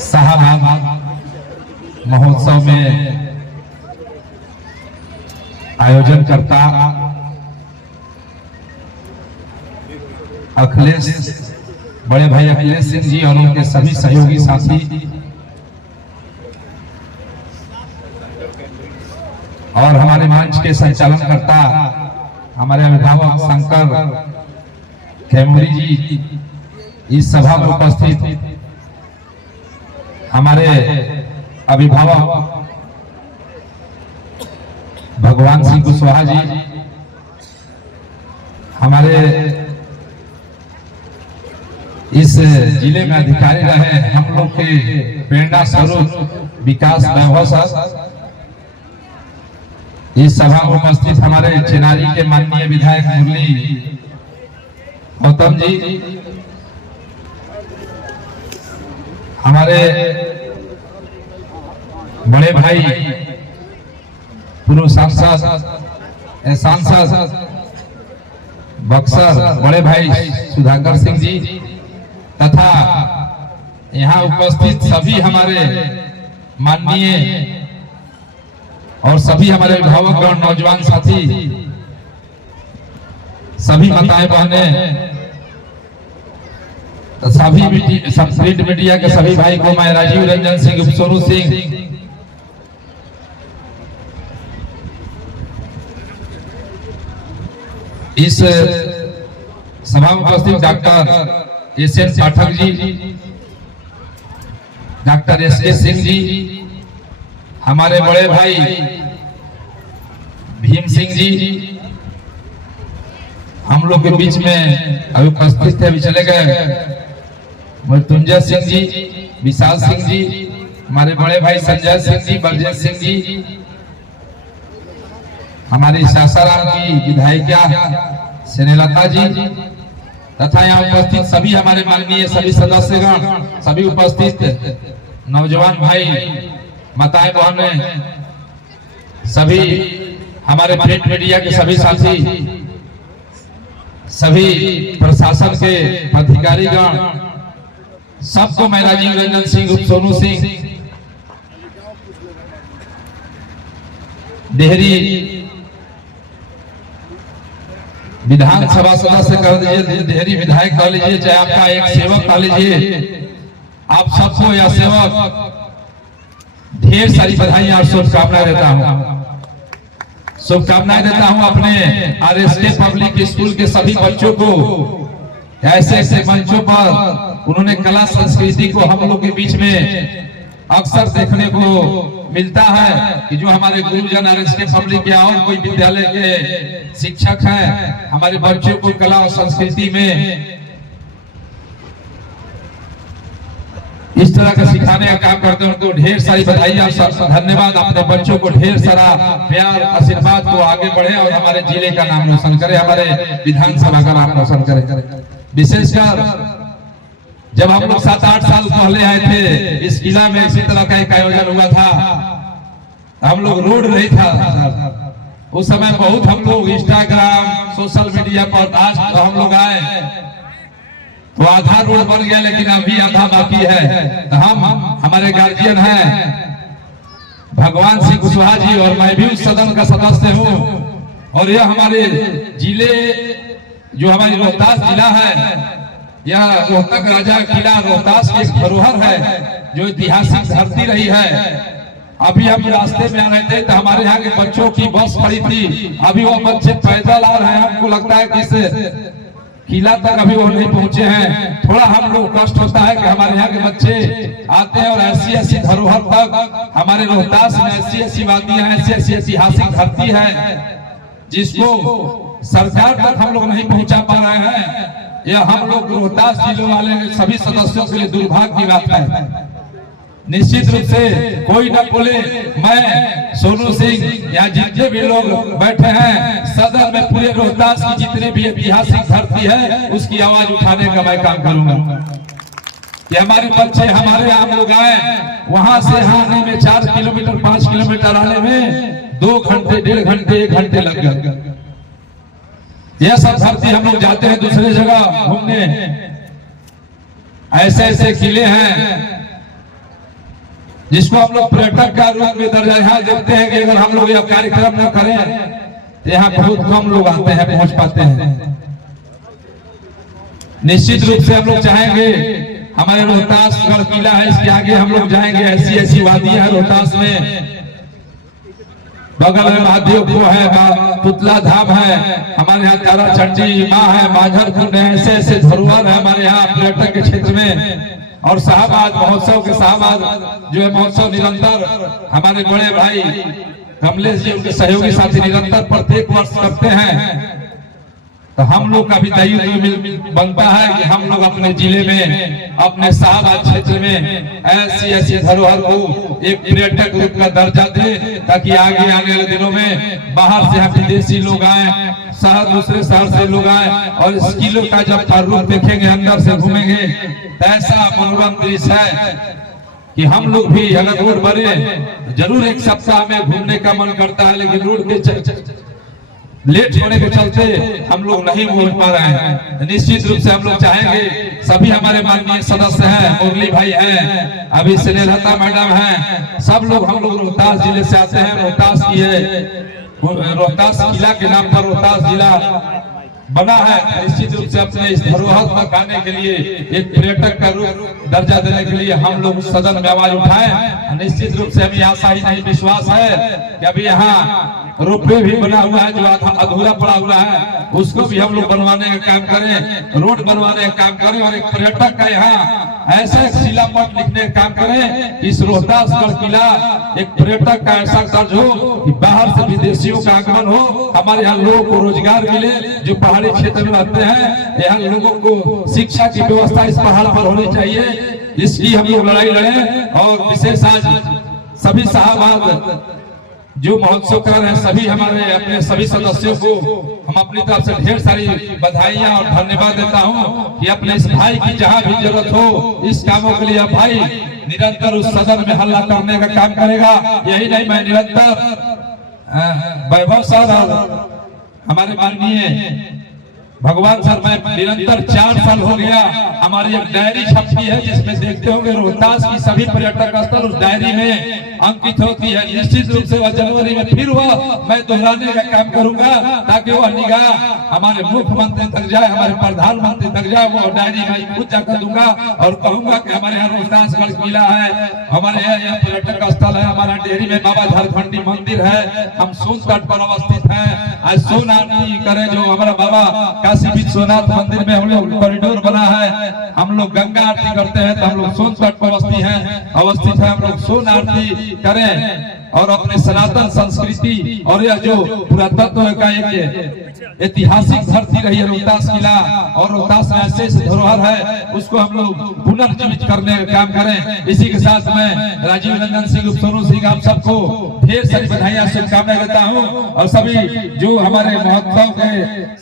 शाहबाद महोत्सव में आयोजन करता अखिलेश बड़े भाई अखिलेश सिंह जी और उनके सभी सहयोगी साथी और हमारे मंच के संचालन करता हमारे अभिभावक शंकर खेमरी जी, इस सभा में उपस्थित हमारे अभिभावक भगवान सिंह कुशवाहा जी, हमारे इस जिले में अधिकारी रहे हम लोग के प्रेरणा स्वरूप विकास वैभव साहब, इस सभा में उपस्थित हमारे चिनारी के माननीय विधायक मुरली गौतम जी, हमारे बड़े भाई पूर्व सांसद बक्सर बड़े भाई सुधाकर सिंह जी तथा यहाँ उपस्थित सभी हमारे माननीय और सभी हमारे अभिभावक और नौजवान साथी, सभी माताएं बहनें, सभी प्रिंट मीडिया के सभी भाई को मैं राजीव रंजन सिंह, सोनू सिंह, इस सभा में उपस्थित doctor SN. Pathak ji, doctor S K. Singh ji, हमारे बड़े भाई भीम सिंह जी हम लोग के बीच में अभी उपस्थित थे, अभी चले गए, मृत्युंजय सिंह जी, विशाल सिंह जी, हमारे बड़े भाई संजय सिंह जी, बलजेत सिंह जी, हमारी सासाराम की विधायिका स्नेहलता जी तथा यहाँ उपस्थित सभी हमारे माननीय सभी सदस्यगण, सभी उपस्थित नौजवान भाई, माताएं बहनें, सभी हमारे प्रिंट मीडिया के सभी साथी, सभी प्रशासन के अधिकारीगण, सबको मैं राजीव रंजन सिंह, सोनू सिंह, देहरी विधानसभा सदस्य कर दीजिए, देहरी विधायक कह लीजिए, चाहे आपका एक सेवक कह लीजिए, आप सबको यह सेवक ढेर सारी बधाई और शुभकामनाएं देता हूं। शुभकामनाएं देता हूं अपने आरएसके पब्लिक स्कूल के सभी बच्चों को। ऐसे ऐसे मंचों पर उन्होंने कला संस्कृति को हम लोग के बीच में अक्सर देखने को मिलता है कि जो हमारे गुरुजन आरएसके पब्लिक या और कोई विद्यालय के शिक्षक हैं, हमारे बच्चों को कला और संस्कृति में इस तरह का सिखाने का काम करते हैं, उनको ढेर सारी बधाई और धन्यवाद। अपने बच्चों को ढेर सारा प्यार आशीर्वाद को आगे बढ़े और हमारे जिले का नाम रोशन करे, हमारे विधानसभा का नाम रोशन करे। विशेषकर जब हम लोग 7-8 साल पहले आए थे, इस किला में इसी तरह का एक आयोजन हुआ था, हम लोग रोड नहीं था उस समय, बहुत हम लोग इंस्टाग्राम सोशल मीडिया पर आज हम लोग आए तो आधा रोड बन गया, लेकिन अभी आधा बाकी है। तो हम हमारे गार्जियन हैं भगवान सिंह कुशवाहा जी और मैं भी उस सदन का सदस्य हूँ, और यह हमारे जिले जो हमारी रोहतास जिला है, यह रोहतक राजा किला रोहतास की धरोहर है जो ऐतिहासिक धरती रही है। अभी हम रास्ते में आ रहे थे तो हमारे यहाँ के बच्चों की बस खड़ी थी, अभी वो बच्चे पैदल आ रहे हैं, हमको लगता है कि इस किला तक अभी वो नहीं पहुंचे हैं। थोड़ा हम लोग कष्ट होता है कि हमारे यहाँ के बच्चे आते हैं और ऐसी धरोहर तक, हमारे रोहतास में ऐसी वादियां, ऐसी ऐतिहासिक धरती है जिसको सरकार तक हम लोग नहीं पहुंचा पा रहे हैं। यह हम लोग रोहतास जिले वाले सभी सदस्यों के लिए दुर्भाग्य की बात है। निश्चित रूप से कोई न बोले, मैं सोनू सिंह या जितने भी लोग बैठे हैं सदन में, पूरे रोहतास की जितनी भी ऐतिहासिक धरती है उसकी आवाज उठाने का मैं काम करूंगा कि हमारे बच्चे हमारे हम लोग आए, वहां से आने में 4 किलोमीटर 5 किलोमीटर आने में 2 घंटे 1.5 घंटे 1 घंटे लग गए। यह सब धरती हम लोग जाते हैं दूसरे जगह घूमने, ऐसे ऐसे किले हैं जिसको हम लोग पर्यटक का रूप में दर्जा यहाँ देखते हैं कि अगर हम लोग यह कार्यक्रम न करें तो यहाँ बहुत कम लोग आते हैं, पहुंच पाते हैं। निश्चित रूप से हम लोग चाहेंगे, हमारे रोहतास गढ़ किला है, इसके आगे हम लोग जाएंगे, ऐसी ऐसी वादियां हैं रोहतास में, बगल में महादेव को है, पुतला धाम है, हमारे यहाँ तारा चंडी माँ है, माझर कुंड है, ऐसे ऐसे धरोहर है हमारे यहाँ पर्यटन के क्षेत्र में। और शाहबाद महोत्सव के शाहबाद जो है महोत्सव निरंतर हमारे बड़े भाई कमलेश जी उनके सहयोगी साथी निरंतर प्रत्येक वर्ष करते हैं। तो हम लोग का भी दायित्व बनता है कि हम लोग अपने जिले में, अपने शाहबाद क्षेत्र में ऐसी ऐसी धरोहर को एक पर्यटक रूप का दर्जा दे, ताकि आगे आने वाले दिनों में बाहर से विदेशी लोग आए, शहर दूसरे शहर से लोग आए और इस किले का जब रूप देखेंगे, अंदर से घूमेंगे, तो ऐसा मनोरम दृश्य है कि हम लोग भी अगर रोड बने जरूर एक सप्ताह में घूमने का मन करता है, लेकिन रोड के लेट होने के चलते हम लोग नहीं पहुंच पा रहे हैं। निश्चित रूप से हम लोग चाहेंगे, सभी हमारे माननीय सदस्य हैं, मुरली भाई हैं, अभी स्नेहलता मैडम हैं, सब लोग हम लोग रोहतास जिले से आते हैं। रोहतास की है, रोहतास किला के नाम पर रोहतास जिला बना है। निश्चित रूप से अपने इस धरोहर को गाने के लिए, एक पर्यटक का रूप दर्जा देने के लिए हम लोग सदन में आवाज उठाए। निश्चित रूप से हमें आशा ही नहीं विश्वास है कि अभी यहाँ रोपवे भी बना हुआ है जो अधूरा पड़ा हुआ है, उसको भी हम लोग बनवाने का काम करें, रोड बनवाने का काम करें और एक पर्यटक का यहाँ ऐसा एक शिलापट लिखने का काम करें, इस रोहतास गढ़ किला एक पर्यटक का ऐसा दर्ज हो कि बाहर से विदेशियों का आगमन हो, हमारे यहाँ लोगों को रोजगार मिले, जो पहाड़ी क्षेत्र में रहते हैं, यहाँ लोगों को शिक्षा की व्यवस्था इस पहाड़ पर होनी चाहिए। इसकी हम लोग लड़ाई लड़े और विशेष आज सभी शाहबाद जो महोत्सव कर रहे हैं, सभी हमारे अपने सभी सदस्यों को हम अपनी तरफ से ढेर सारी बधाइयां और धन्यवाद देता हूं कि अपने इस भाई की जहां भी जरूरत हो इस कामों के लिए भाई निरंतर उस सदन में हल्ला करने का काम करेगा। यही नहीं, मैं निरंतर वैभव सर और हमारे माननीय भगवान सर, मैं निरंतर 4 साल हो गया, हमारी एक डायरी छपती है जिसमें देखते होंगे रोहतास की सभी पर्यटक स्थल उस डायरी में अंकित होती है। निश्चित रूप से वह जनवरी में फिर वह मैं दोहराने का काम करूंगा, ताकि वह निगाह हमारे मुख्यमंत्री तक जाए, हमारे प्रधानमंत्री तक जाए। वो डायरी में खुद जाकर दूंगा और कहूंगा कि हमारे यहाँ रोहतास गढ़ किला है, हमारे यहाँ पर्यटक स्थल है, हमारा डेहरी में बाबा झारखंडी मंदिर है, हम सोन तट पर अवस्थित है। आज सोन आरती करे जो हमारा बाबा काशी विश्वनाथ मंदिर में हम लोग कॉरिडोर बना है, हम लोग गंगा आरती करते हैं, तो हम लोग सोन तट पर अवस्थित है, हम लोग सोन आरती करें और अपने सनातन संस्कृति और यह जो पुरातत्व का एक ऐतिहासिक धरती रही है रोहतास किला और रोहतास में ऐसे धरोहर है, उसको हम लोग पुनर्जीवित करने का काम करें। इसी के साथ मैं राजीव रंजन सिंह, सोनू सिंह, आप सबको ढेर सारी बधाइयां, शुभकामनाएं देता हूं और सभी जो हमारे महोत्सव के